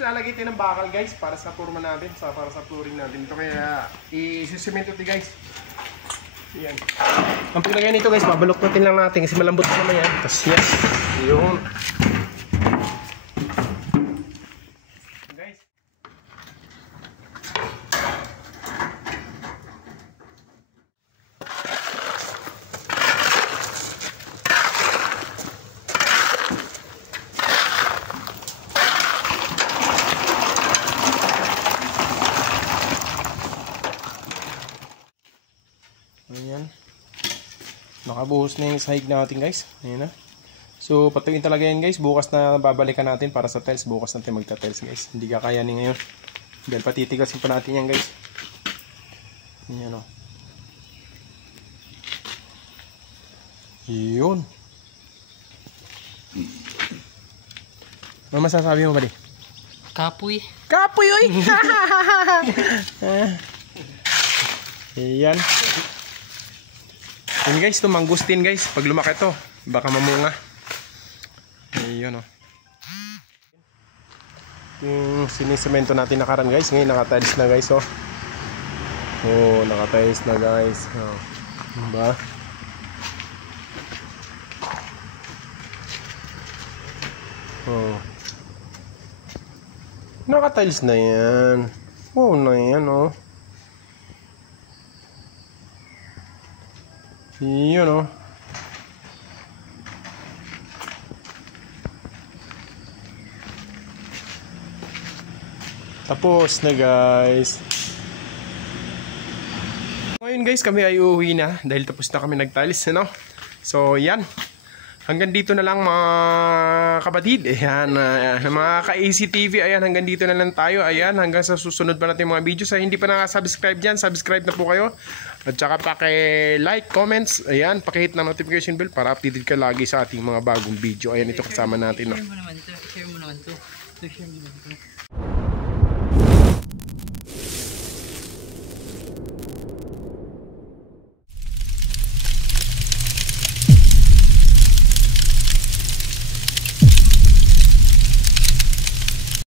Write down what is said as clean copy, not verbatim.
lalagay tayo ng bakal guys para sa forma natin, para sa flooring natin. Ito kaya i-cemento ito guys. Yan. Ang paglagay nito guys, babaluktutin lang natin kasi malambot naman yan. Tapos yan. Yun. Guys. Ayan. Nakabuhos na yung sahig natin guys. Ayan na. So patuloy talaga yan guys. Bukas na babalikan natin para sa tiles. Bukas natin magta-tiles guys. Hindi kakayanin ngayon. Dahil patitigasin pa natin yan guys. Ayan o. Yun. Ano masasabi mo ba di? Kapoy. Kapoy oy! Ayan. Yan guys, ito mangustin guys. Pag lumaki ito, baka mamunga. Ayun o. Yung sinisemento natin nakaraan guys. Ngayon nakatiles na guys oh. Oh, nakatiles na guys. Oh. Diba? Oh. Nakatiles na yan. Oh, na yan oh. Yun o. Tapos na guys. Ngayon guys kami ay uuwi na dahil tapos na kami nag-tiles, ano? So yan. Hanggang dito na lang mga kapatid. Ayan, mga ka-ACTV. Ayan, hanggang dito na lang tayo. Ayan, hanggang sa susunod pa natin mga videos. Sa hindi pa nakasubscribe dyan, subscribe na po kayo. At saka paki-like, comments. Ayan, paki-hit na notification bell para updated ka lagi sa ating mga bagong video. Ayan, ito kasama natin. Share mo naman to. Share mo naman to. Share mo naman to.